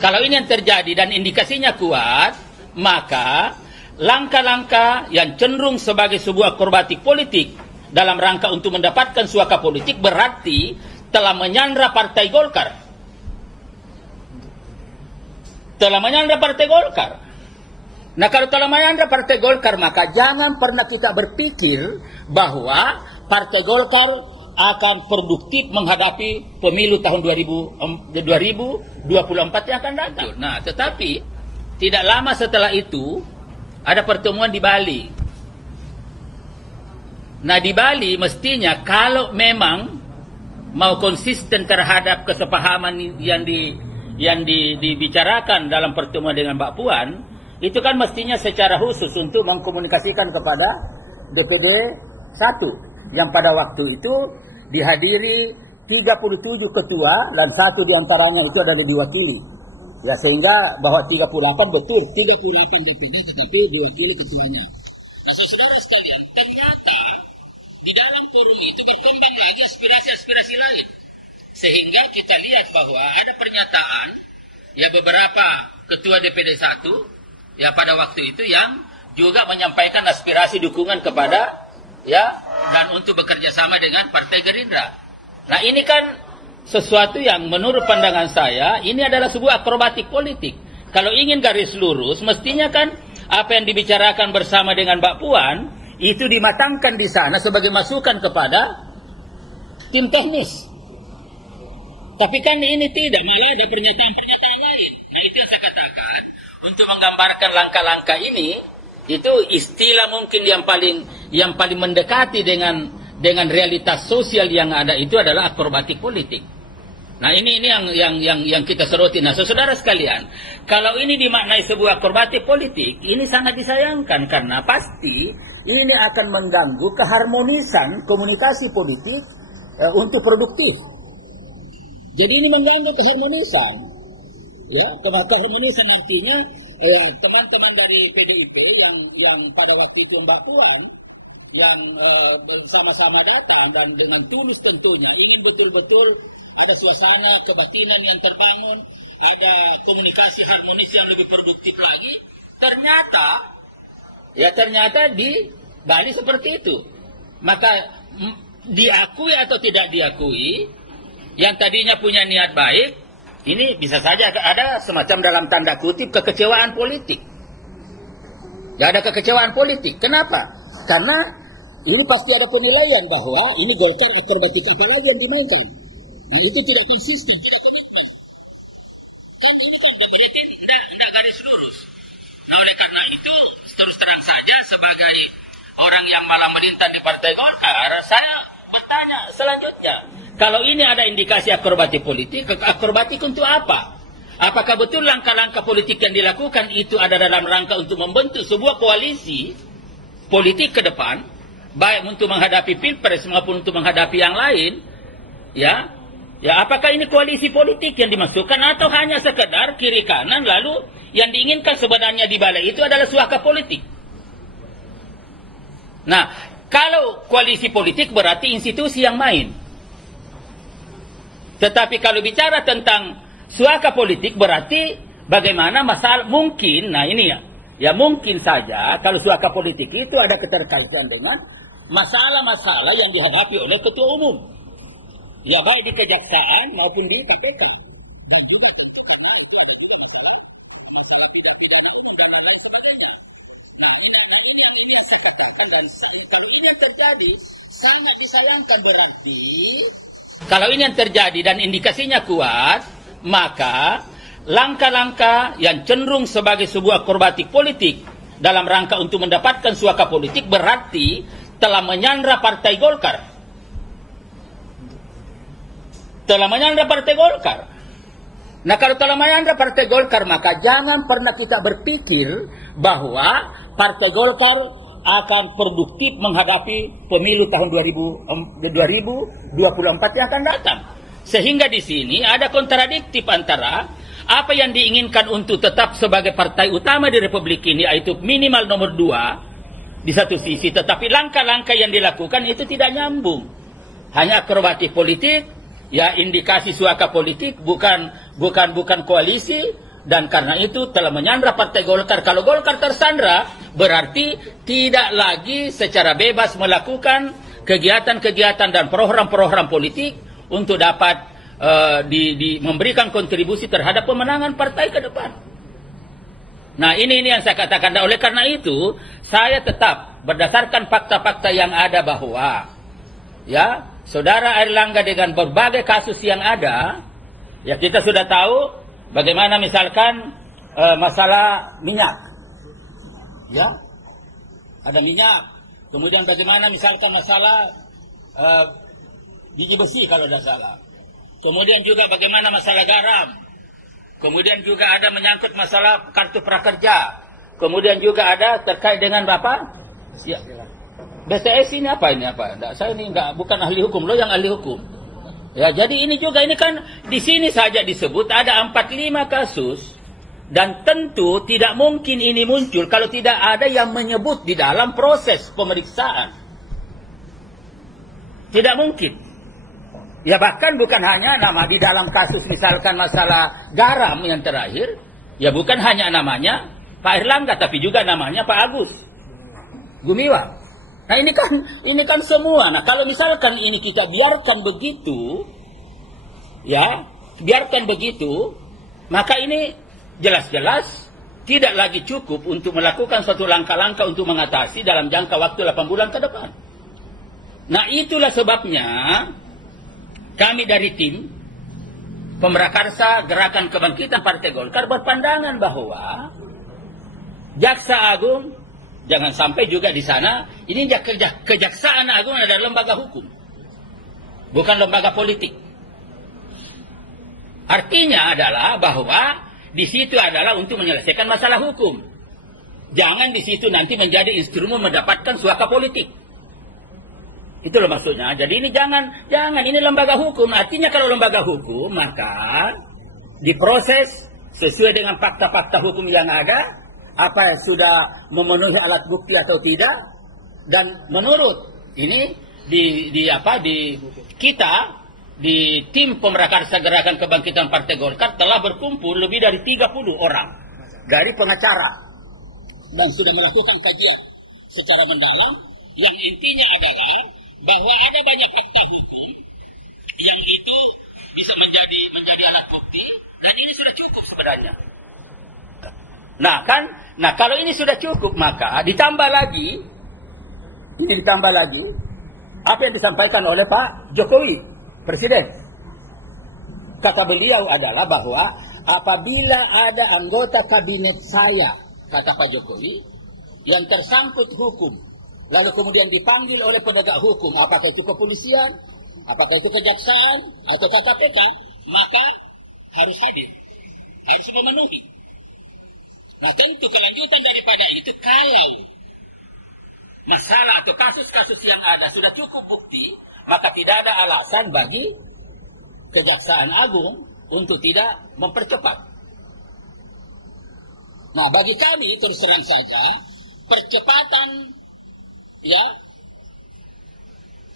Kalau ini yang terjadi dan indikasinya kuat, maka langkah-langkah yang cenderung sebagai sebuah akrobatik politik dalam rangka untuk mendapatkan suaka politik berarti telah menyandra Partai Golkar. Telah menyandra Partai Golkar. Nah, kalau telah menyandra Partai Golkar, maka jangan pernah kita berpikir bahwa Partai Golkar akan produktif menghadapi pemilu tahun 2024 yang akan datang. Nah, tetapi tidak lama setelah itu ada pertemuan di Bali. Nah, di Bali mestinya kalau memang mau konsisten terhadap kesepahaman yang dibicarakan dalam pertemuan dengan Mbak Puan, itu kan mestinya secara khusus untuk mengkomunikasikan kepada DPD 1 yang pada waktu itu dihadiri 37 ketua dan satu diantaranya itu adalah diwakili. Ya, sehingga bahwa 38 betul, 38 DPD tetapi diwakili ketuanya. Nah, saudara sekalian, ternyata di dalam forum itu berkembang lagi aspirasi-aspirasi lain. Sehingga kita lihat bahwa ada pernyataan ya beberapa ketua DPD 1 ya pada waktu itu yang juga menyampaikan aspirasi dukungan kepada ya dan untuk bekerja sama dengan Partai Gerindra. Nah, ini kan sesuatu yang menurut pandangan saya ini adalah sebuah akrobatik politik. Kalau ingin garis lurus, mestinya kan apa yang dibicarakan bersama dengan Mbak Puan itu dimatangkan di sana sebagai masukan kepada tim teknis. Tapi kan ini tidak, malah ada pernyataan-pernyataan lain. Nah, itu yang saya katakan untuk menggambarkan langkah-langkah ini, itu istilah mungkin yang paling mendekati dengan realitas sosial yang ada itu adalah akrobatik politik. Nah, ini yang kita soroti. Nah, saudara sekalian, kalau ini dimaknai sebuah akrobatik politik, ini sangat disayangkan karena pasti ini akan mengganggu keharmonisan komunikasi politik untuk produktif. Jadi ini mengganggu keharmonisan. Ya, keharmonisan artinya teman-teman dari PDIP yang pada waktu itu Mbak Puan yang sama-sama datang dan dengan tulus tentunya ini betul-betul ada suasana kebatinan yang terbangun, ada komunikasi harmonis yang lebih produktif lagi. Ternyata di Bali seperti itu. Maka diakui atau tidak diakui, yang tadinya punya niat baik, ini bisa saja ada semacam dalam tanda kutip kekecewaan politik. Ya, ada kekecewaan politik. Kenapa? Karena ini pasti ada penilaian bahwa ini Golkar akrobatik apa lagi yang dimainkan. Itu tidak konsisten. Ini kan berarti tidak garis lurus. Nah, oleh karena itu, terus terang saja sebagai orang yang malah menintang di Partai Golkar, saya bertanya selanjutnya, kalau ini ada indikasi akrobatik politik, akrobatik untuk apa? Apakah betul langkah-langkah politik yang dilakukan itu ada dalam rangka untuk membentuk sebuah koalisi politik ke depan, baik untuk menghadapi Pilpres maupun untuk menghadapi yang lain? Ya, apakah ini koalisi politik yang dimasukkan atau hanya sekedar kiri kanan lalu yang diinginkan sebenarnya di balai itu adalah suaka politik? Nah, kalau koalisi politik berarti institusi yang main. Tetapi kalau bicara tentang suaka politik berarti bagaimana masalah mungkin, nah ini ya mungkin saja kalau suaka politik itu ada keterkaitan dengan masalah-masalah yang dihadapi oleh ketua umum. Ya baik di kejaksaan maupun di KPK. Kalau ini yang terjadi dan indikasinya kuat, maka langkah-langkah yang cenderung sebagai sebuah akrobatik politik dalam rangka untuk mendapatkan suaka politik berarti telah menyandra Partai Golkar. Telah menyandra Partai Golkar. Nah, kalau telah menyandra Partai Golkar, maka jangan pernah kita berpikir bahwa Partai Golkar akan produktif menghadapi pemilu tahun 2024 yang akan datang. Sehingga di sini ada kontradiktif antara apa yang diinginkan untuk tetap sebagai partai utama di Republik ini, yaitu minimal nomor 2 di satu sisi, tetapi langkah-langkah yang dilakukan itu tidak nyambung. Hanya akrobatik politik, ya indikasi suaka politik, bukan koalisi, dan karena itu telah menyandra Partai Golkar. Kalau Golkar tersandra, berarti tidak lagi secara bebas melakukan kegiatan-kegiatan dan program-program politik untuk dapat memberikan kontribusi terhadap pemenangan partai ke depan. Nah, ini yang saya katakan. Dan oleh karena itu, saya tetap berdasarkan fakta-fakta yang ada bahwa ya, Saudara Airlangga dengan berbagai kasus yang ada, ya kita sudah tahu bagaimana misalkan masalah minyak, ya, ada minyak. Kemudian bagaimana misalkan masalah biji besi kalau tidak salah. Kemudian juga bagaimana masalah garam. Kemudian juga ada menyangkut masalah kartu prakerja. Kemudian juga ada terkait dengan apa? Ya. BTS ini apa? Nggak, saya ini bukan ahli hukum, lo yang ahli hukum. Ya, jadi ini juga, ini kan di sini saja disebut ada 45 kasus, dan tentu tidak mungkin ini muncul kalau tidak ada yang menyebut di dalam proses pemeriksaan. Tidak mungkin. Ya bahkan bukan hanya nama di dalam kasus misalkan masalah garam yang terakhir, ya bukan hanya namanya Pak Airlangga, tapi juga namanya Pak Agus Gumiwang. Nah ini kan semua. Nah kalau misalkan ini kita biarkan begitu, ya biarkan begitu, maka ini jelas-jelas tidak lagi cukup untuk melakukan suatu langkah-langkah untuk mengatasi dalam jangka waktu 8 bulan ke depan. Nah itulah sebabnya kami dari tim Pemrakarsa Gerakan Kebangkitan Partai Golkar berpandangan bahwa Jaksa Agung jangan sampai juga di sana, ini Kejaksaan Agung adalah lembaga hukum, bukan lembaga politik. Artinya adalah bahwa di situ adalah untuk menyelesaikan masalah hukum. Jangan di situ nanti menjadi instrumen mendapatkan suaka politik. Itulah maksudnya. Jadi ini jangan ini lembaga hukum. Artinya kalau lembaga hukum, maka diproses sesuai dengan fakta-fakta hukum yang ada, apa yang sudah memenuhi alat bukti atau tidak, dan menurut ini kita di tim Pemrakarsa Gerakan Kebangkitan Partai Golkar telah berkumpul lebih dari 30 orang dari pengacara dan sudah melakukan kajian secara mendalam, yang intinya adalah bahwa ada banyak fakta hukum yang itu bisa menjadi alat bukti, dan ini sudah cukup sebenarnya. Nah kalau ini sudah cukup, maka ditambah lagi apa yang disampaikan oleh Pak Jokowi, Presiden. Kata beliau adalah bahwa apabila ada anggota kabinet saya, kata Pak Jokowi, yang tersangkut hukum, lalu kemudian dipanggil oleh penegak hukum, apakah itu kepolisian, apakah itu kejaksaan, atau KPK, maka harus hadir, harus memenuhi. Nah tentu kelanjutan daripada itu, kalau masalah atau kasus-kasus yang ada sudah cukup bukti, maka tidak ada alasan bagi Kejaksaan Agung untuk tidak mempercepat. Nah bagi kami terus terang saja, percepatan ya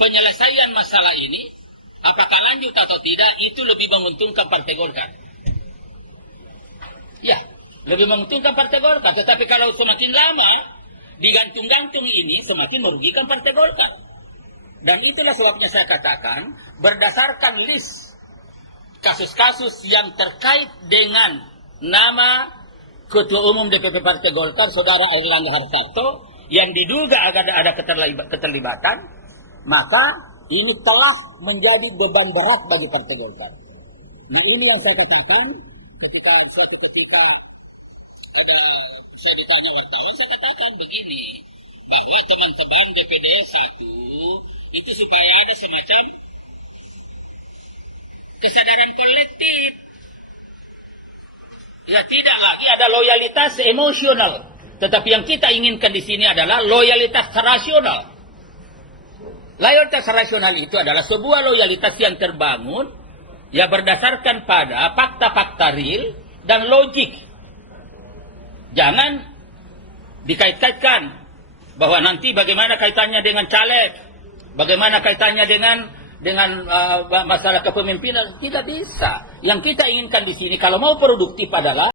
penyelesaian masalah ini, apakah lanjut atau tidak, itu lebih menguntungkan Partai Golkar. Ya, lebih menguntungkan Partai Golkar. Tetapi kalau semakin lama digantung-gantung ini, semakin merugikan Partai Golkar. Dan itulah sebabnya saya katakan, berdasarkan list kasus-kasus yang terkait dengan nama Ketua Umum DPP Partai Golkar, Saudara Airlangga Hartarto, yang diduga ada keterlibatan, maka ini telah menjadi beban berat bagi Partai Golkar. Nah ini yang saya katakan ketika saya ditanya wartawan, saya katakan begini, bahwa teman-teman DPD 1 itu supaya ada semacam kesadaran kolektif. Ya tidak lagi ada loyalitas emosional, tetapi yang kita inginkan di sini adalah loyalitas rasional. Loyalitas rasional itu adalah sebuah loyalitas yang terbangun ya berdasarkan pada fakta-fakta real dan logik. Jangan dikait-kaitkan bahwa nanti bagaimana kaitannya dengan caleg, bagaimana kaitannya dengan masalah kepemimpinan. Tidak bisa. Yang kita inginkan di sini kalau mau produktif adalah